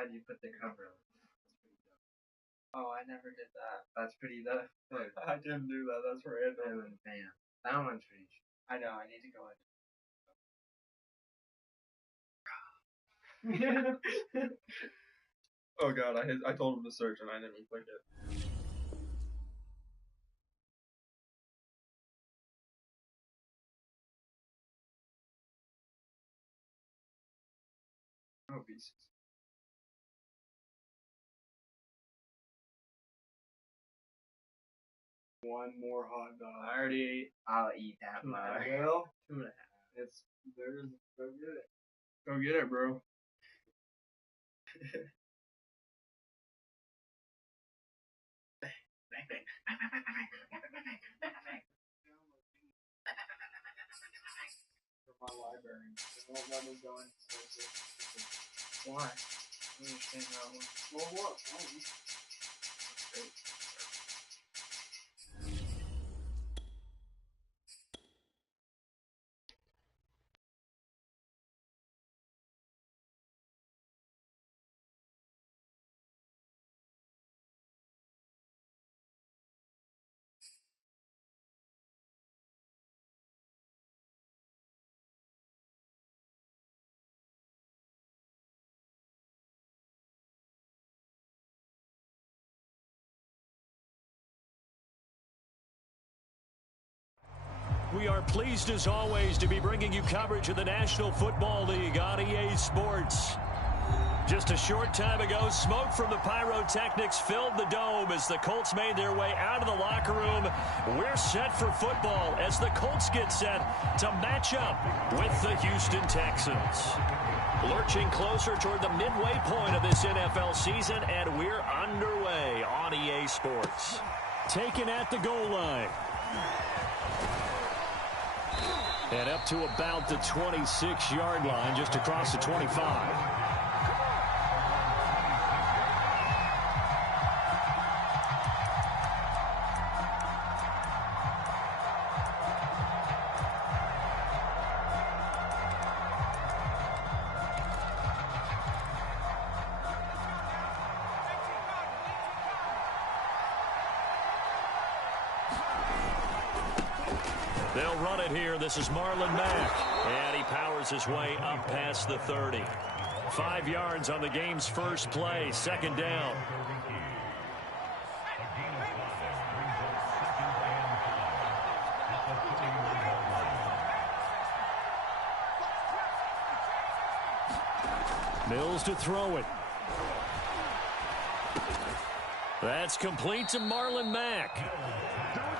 How do you put the cover on? Oh, I never did that. That's pretty dumb. I didn't do that. That's random. And bam. That one's pretty. I know. I need to go in. Oh god, I told him to search and I didn't even click it. Oh, beast. One more hot dog. I already ate. I'll eat that much. 2.5. It's there's go get it. Go get it, bro. For my library. They won't let me go in. Why? I don't understand how it works. Well, what? We are pleased as always to be bringing you coverage of the National Football League on EA Sports. Just a short time ago, smoke from the pyrotechnics filled the dome as the Colts made their way out of the locker room. We're set for football as the Colts get set to match up with the Houston Texans. Lurching closer toward the midway point of this NFL season, and we're underway on EA Sports. Taken at the goal line. And up to about the 26-yard line, just across the 25. They'll run it here. This is Marlon Mack. And he powers his way up past the 30. 5 yards on the game's first play. Second down. Mills to throw it. That's complete to Marlon Mack.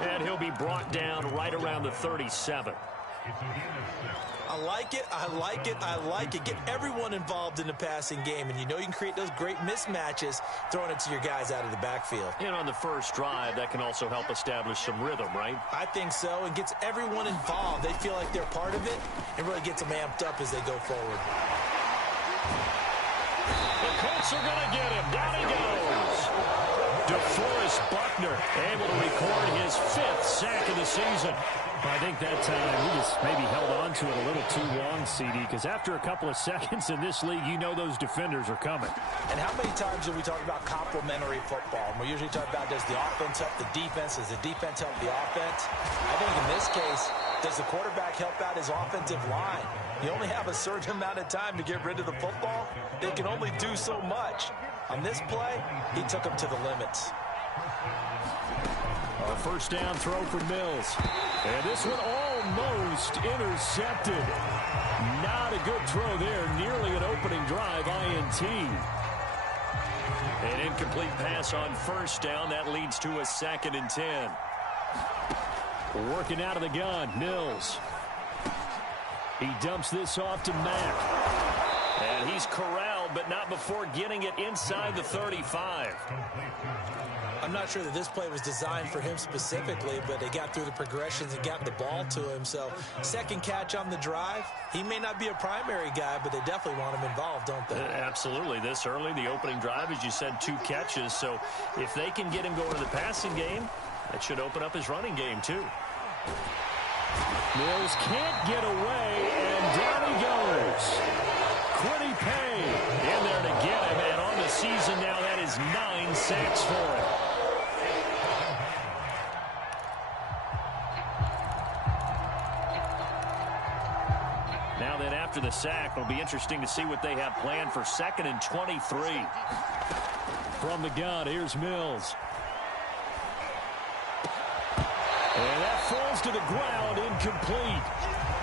And he'll be brought down right around the 37. I like it, I like it, I like it. Get everyone involved in the passing game, and you know you can create those great mismatches throwing it to your guys out of the backfield. And on the first drive, that can also help establish some rhythm, right? I think so, and gets everyone involved. They feel like they're part of it, and really gets them amped up as they go forward. The Colts are going to get him. Down he goes. DeForest Buckner able to record his 5th sack of the season. I think that time we just maybe held on to it a little too long, CD, because after a couple of seconds in this league, you know those defenders are coming. And how many times do we talk about complementary football? And we usually talk about, does the offense help the defense? Does the defense help the offense? I think in this case, does the quarterback help out his offensive line? You only have a certain amount of time to get rid of the football. They can only do so much. On this play, he took him to the limits. A first down throw for Mills. And this one almost intercepted. Not a good throw there. Nearly an opening drive, INT. An incomplete pass on first down. That leads to a 2nd and 10. Working out of the gun, Mills. He dumps this off to Mack. And he's corralled, but not before getting it inside the 35. I'm not sure that this play was designed for him specifically, but they got through the progressions and got the ball to him. So, second catch on the drive. He may not be a primary guy, but they definitely want him involved, don't they? Absolutely. This early, the opening drive, as you said, 2 catches. So, if they can get him going to the passing game, that should open up his running game, too. Mills can't get away, and down he goes. Quiddy Pay in there to get him, and on sacks for it. Now then, after the sack, it'll be interesting to see what they have planned for 2nd and 23. From the gun, here's Mills. And that falls to the ground, incomplete.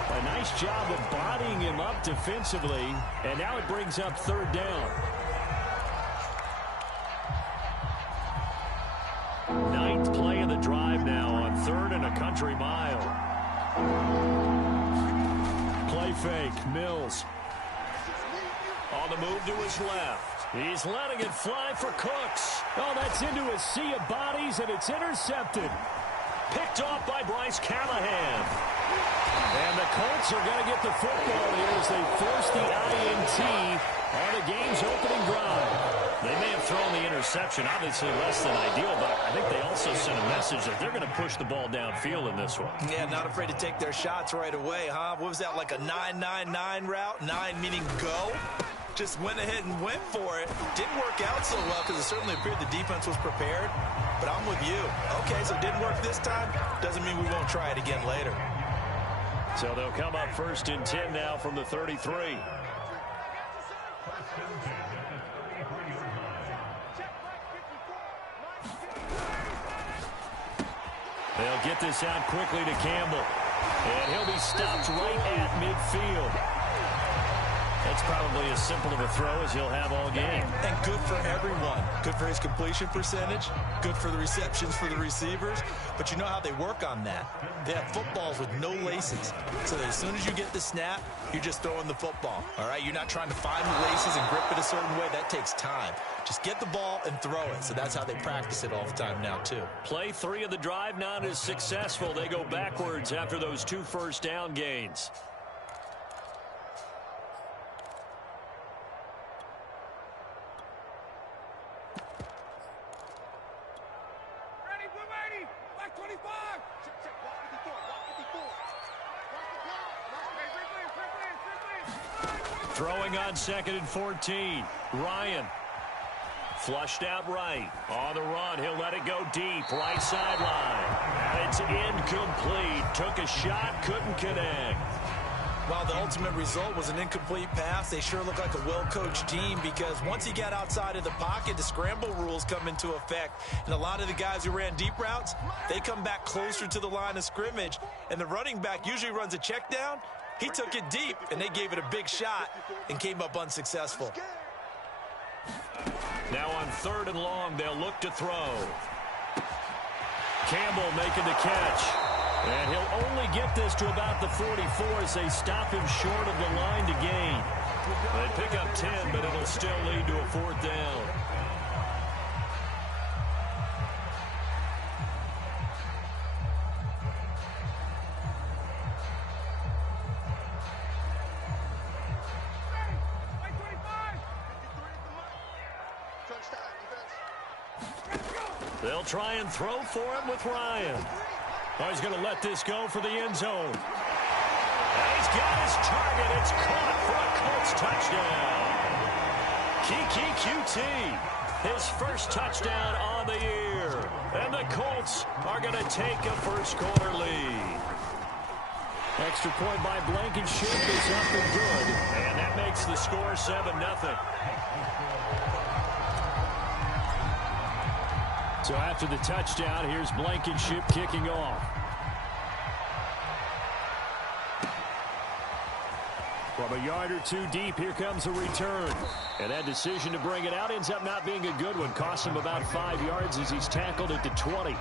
A nice job of bodying him up defensively, and now it brings up 3rd down. 9th play of the drive now on 3rd and a country mile. Play fake, Mills. On the move to his left. He's letting it fly for Cooks. Oh, that's into a sea of bodies, and it's intercepted. Picked off by Bryce Callahan. And the Colts are going to get the football here as they force the INT on the game's opening drive. They may have thrown the interception, obviously less than ideal, but I think they also sent a message that they're going to push the ball downfield in this one. Yeah, not afraid to take their shots right away, huh? What was that, like a 9-9-9 route? 9 meaning go? Just went ahead and went for it. Didn't work out so well because it certainly appeared the defense was prepared. But I'm with you. Okay, so it didn't work this time. Doesn't mean we won't try it again later. So they'll come up 1st and 10 now from the 33. They'll get this out quickly to Campbell. And he'll be stopped right at midfield. That's probably as simple of a throw as he'll have all game. And good for everyone. Good for his completion percentage. Good for the receptions for the receivers. But you know how they work on that. They have footballs with no laces. So that as soon as you get the snap, you're just throwing the football. All right? You're not trying to find the laces and grip it a certain way. That takes time. Just get the ball and throw it. So that's how they practice it all the time now, too. Play 3 of the drive not as successful. They go backwards after those 2 first down gains. Throwing on 2nd and 14. Ryan. Flushed out right. On the run. He'll let it go deep. Right sideline. And it's incomplete. Took a shot. Couldn't connect. While the ultimate result was an incomplete pass, they sure look like a well-coached team because once he got outside of the pocket, the scramble rules come into effect. And a lot of the guys who ran deep routes, they come back closer to the line of scrimmage. And the running back usually runs a check down. He took it deep, and they gave it a big shot and came up unsuccessful. Now on 3rd and long, they'll look to throw. Campbell making the catch. And he'll only get this to about the 44 as they stop him short of the line to gain. They pick up 10, but it'll still lead to a 4th down. They'll try and throw for him with Ryan. Oh, he's going to let this go for the end zone. And he's got his target. It's caught for a Colts touchdown. Kiki QT, his first touchdown on the year. And the Colts are going to take a first-quarter lead. Extra point by Blankenship is up and good. And that makes the score 7-0. So after the touchdown, here's Blankenship kicking off. From a yard or two deep, here comes a return. And that decision to bring it out ends up not being a good one. Costs him about 5 yards as he's tackled at the 20.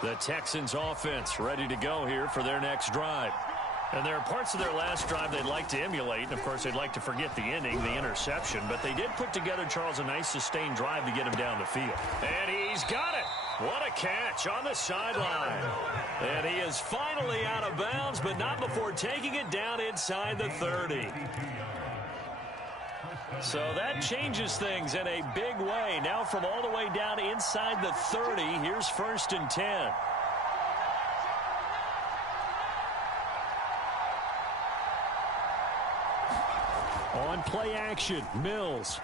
The Texans offense ready to go here for their next drive. And there are parts of their last drive they'd like to emulate. And, of course, they'd like to forget the ending, the interception. But they did put together, Charles, a nice sustained drive to get him down the field. And he's got it. What a catch on the sideline. And he is finally out of bounds, but not before taking it down inside the 30. So that changes things in a big way. Now from all the way down inside the 30, here's 1st and 10. On play action, Mills.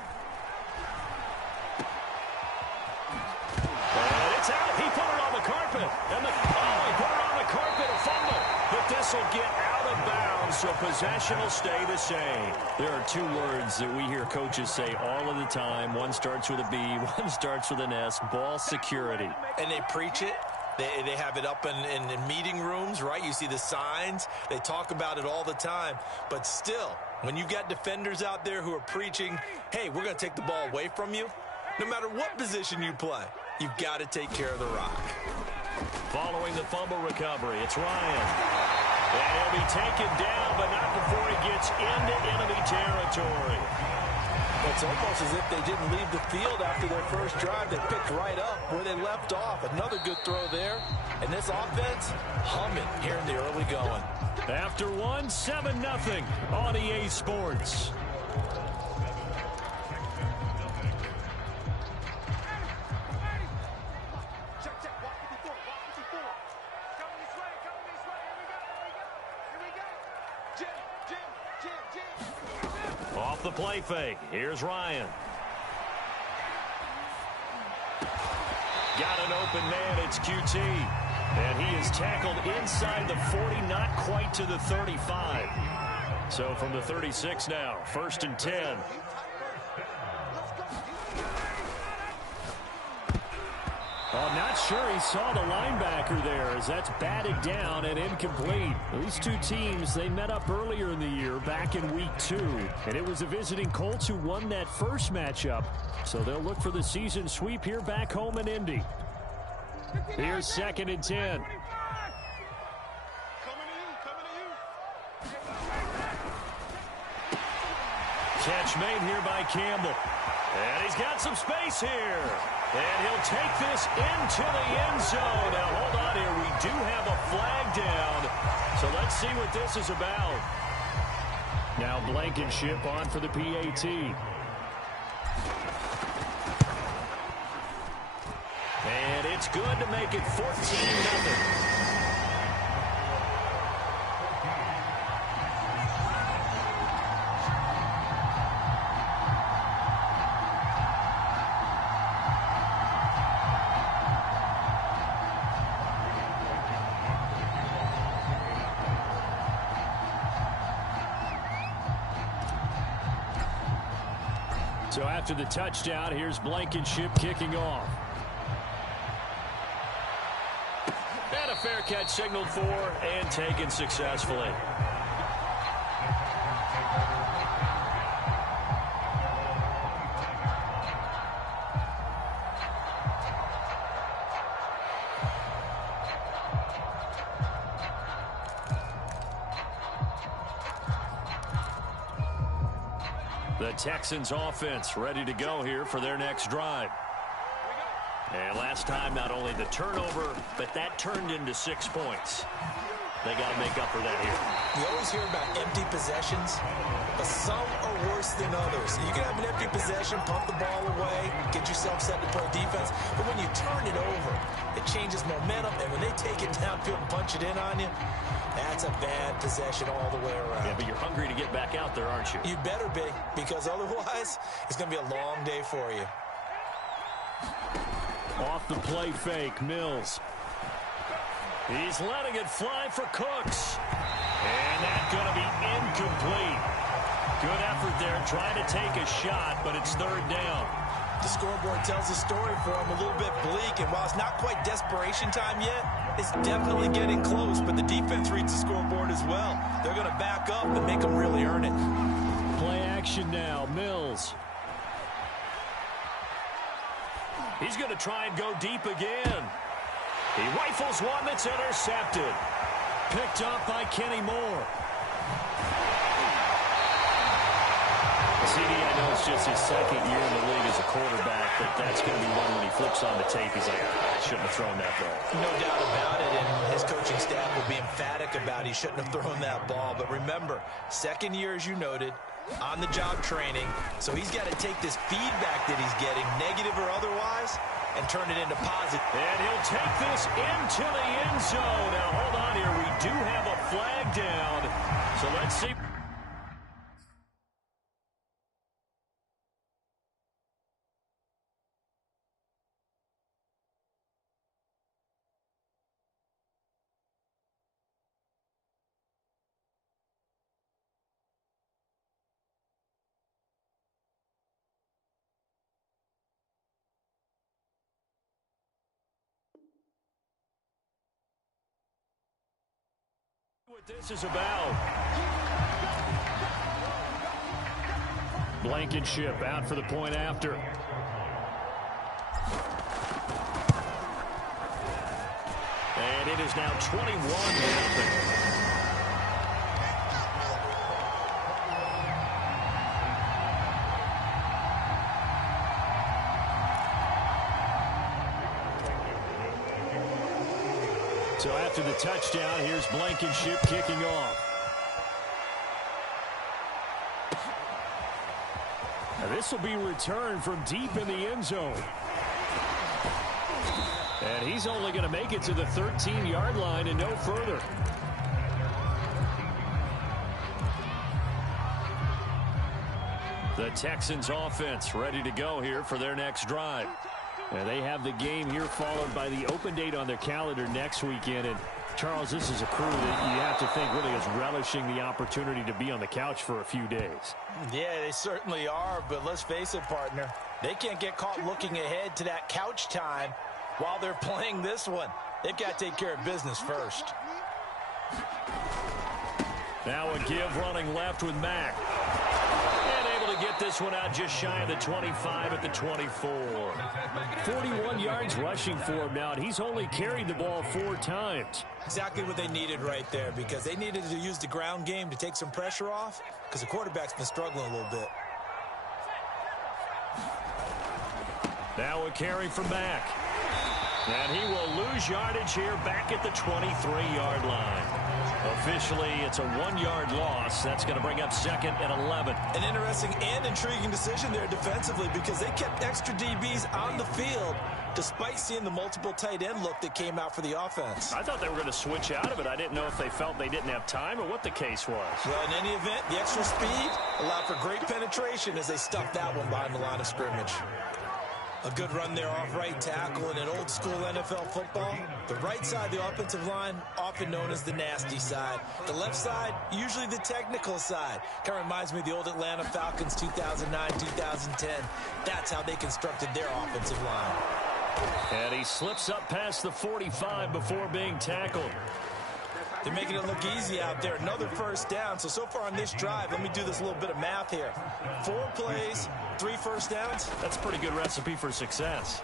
And it's out. He put it on the carpet. And he put it on the carpet, a fumble. But this will get out of bounds, so possession will stay the same. There are two words that we hear coaches say all of the time. One starts with a B, one starts with an S, ball security. And they preach it. They have it up in meeting rooms, right? You see the signs. They talk about it all the time. But still, when you've got defenders out there who are preaching, hey, we're going to take the ball away from you, no matter what position you play, you've got to take care of the rock. Following the fumble recovery, it's Ryan. And he'll be taken down, but not before he gets into enemy territory. It's almost as if they didn't leave the field after their first drive. They picked right up where they left off. Another good throw there. And this offense, humming here in the early going. After one, 7-0 on EA Sports. Off the play fake. Here's Ryan. Got an open man. It's QT. And he is tackled inside the 40, not quite to the 35. So from the 36 now, 1st and 10. I'm not sure he saw the linebacker there as that's batted down and incomplete. These two teams, they met up earlier in the year back in week 2. And it was the visiting Colts who won that first matchup. So they'll look for the season sweep here back home in Indy. Here's 2nd and 10. Catch made here by Campbell. And he's got some space here. And he'll take this into the end zone. Now, hold on here. We do have a flag down. So let's see what this is about. Now Blankenship on for the PAT. And it's good to make it 14-0. So after the touchdown, here's Blankenship kicking off. And a fair catch signaled for and taken successfully. The Texans offense ready to go here for their next drive. And last time, not only the turnover, but that turned into 6 points. They got to make up for that here. You always hear about empty possessions, but some are worse than others. You can have an empty possession, pump the ball away, get yourself set to play defense, but when you turn it over, it changes momentum, and when they take it downfield and punch it in on you, that's a bad possession all the way around. Yeah, but you're hungry to get back out there, aren't you? You better be, because otherwise, it's going to be a long day for you. Off the play fake, Mills. He's letting it fly for Cooks. And that's going to be incomplete. Good effort there, trying to take a shot, but it's 3rd down. The scoreboard tells the story for him, a little bit bleak, and while it's not quite desperation time yet, it's definitely getting close, but the defense reads the scoreboard as well. They're going to back up and make them really earn it. Play action now, Mills. He's going to try and go deep again. He rifles one that's intercepted. Picked up by Kenny Moore. CD, I know it's just his 2nd year in the league as a quarterback, but that's going to be one when he flips on the tape, he's like, I shouldn't have thrown that ball. No doubt about it, and his coaching staff will be emphatic about he shouldn't have thrown that ball. But remember, 2nd year, as you noted, on-the-job training, so he's got to take this feedback that he's getting, negative or otherwise, and turn it into positive. And he'll take this into the end zone. Now, hold on here. We do have a flag down, so let's see. This is about. Blankenship out for the point after. And it is now 21-0. So after the touchdown, here's Blankenship kicking off. Now this will be returned from deep in the end zone. And he's only going to make it to the 13-yard line and no further. The Texans offense ready to go here for their next drive. And they have the game here followed by the open date on their calendar next weekend. And Charles, this is a crew that you have to think really is relishing the opportunity to be on the couch for a few days. Yeah, they certainly are, but let's face it, partner. They can't get caught looking ahead to that couch time while they're playing this one. They've got to take care of business first. Now a give running left with Mack. And able to get this one out just shy of the 25 at the 24. 41 yards rushing for him now, and he's only carried the ball 4 times. Exactly what they needed right there, because they needed to use the ground game to take some pressure off, because the quarterback's been struggling a little bit. Now a carry from Mack. And he will lose yardage here back at the 23-yard line. Officially, it's a 1-yard loss. That's going to bring up 2nd and 11. An interesting and intriguing decision there defensively, because they kept extra DBs on the field despite seeing the multiple tight end look that came out for the offense. I thought they were going to switch out of it. I didn't know if they felt they didn't have time or what the case was. Well, in any event, the extra speed allowed for great penetration as they stuffed that one behind the line of scrimmage. A good run there off right tackle in an old-school NFL football. The right side of the offensive line, often known as the nasty side. The left side, usually the technical side. Kind of reminds me of the old Atlanta Falcons 2009, 2010. That's how they constructed their offensive line. And he slips up past the 45 before being tackled. They're making it look easy out there. Another first down. So far on this drive, let me do this little bit of math here. 4 plays, 3 first downs. That's a pretty good recipe for success.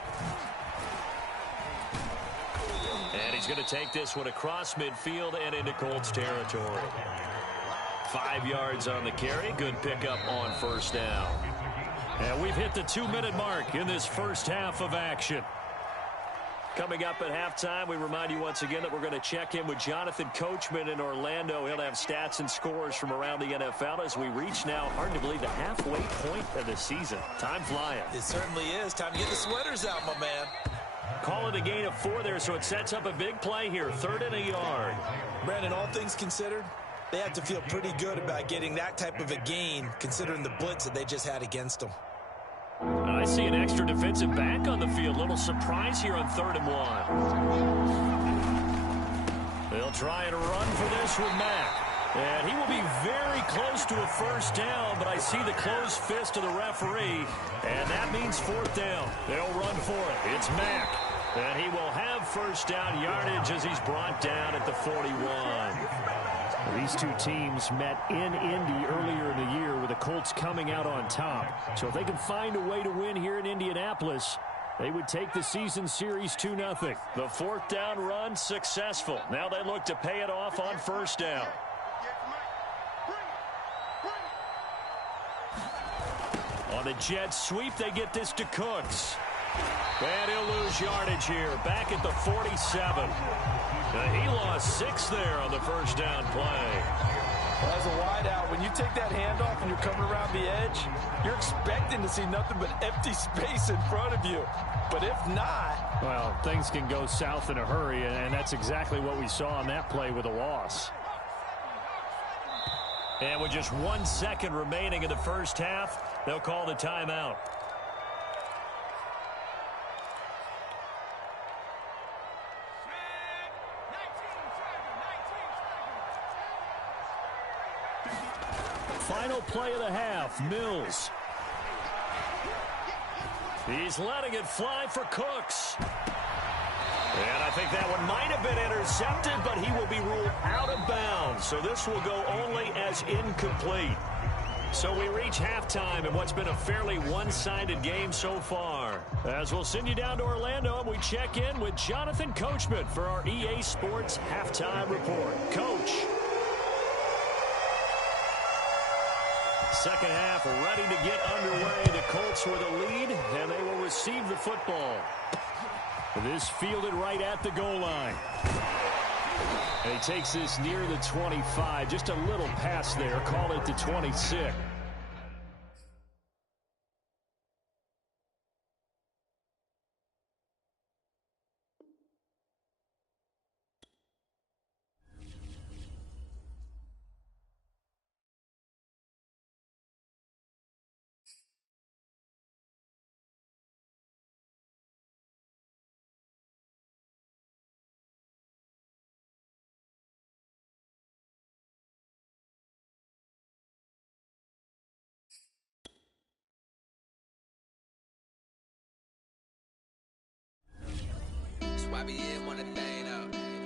And he's going to take this one across midfield and into Colts territory. 5 yards on the carry. Good pickup on first down. And we've hit the 2-minute mark in this first half of action. Coming up at halftime, we remind you once again that we're going to check in with Jonathan Coachman in Orlando. He'll have stats and scores from around the NFL as we reach now, hard to believe, the halfway point of the season. Time flying. It certainly is. Time to get the sweaters out, my man. Call it a gain of 4 there, so it sets up a big play here. 3rd and a yard. Brandon, all things considered, they have to feel pretty good about getting that type of a gain, considering the blitz that they just had against them. I see an extra defensive back on the field. Little surprise here on 3rd and 1. They'll try and run for this with Mack. And he will be very close to a first down, but I see the closed fist of the referee, and that means 4th down. They'll run for it. It's Mack. And he will have first down yardage as he's brought down at the 41. These two teams met in Indy earlier in the year with the Colts coming out on top. So if they can find a way to win here in Indianapolis, they would take the season series 2-0. The 4th down run successful. Now they look to pay it off on first down. On the jet sweep, they get this to Cooks. And he'll lose yardage here, back at the 47. He lost 6 there on the first down play. As a wideout, when you take that handoff and you're coming around the edge, you're expecting to see nothing but empty space in front of you. But if not... Well, things can go south in a hurry, and that's exactly what we saw on that play with a loss. And with just 1 second remaining in the first half, they'll call the timeout. Final play of the half, Mills. He's letting it fly for Cooks. And I think that one might have been intercepted, but he will be ruled out of bounds. so this will go only as incomplete. So we reach halftime in what's been a fairly one-sided game so far. As we'll send you down to Orlando, and we check in with Jonathan Coachman for our EA Sports Halftime Report. Coach. Second half ready to get underway. The Colts with a lead, and they will receive the football. This fielded right at the goal line. And he takes this near the 25. Just a little pass there. Call it the 26. That's why we didn't want to thing up.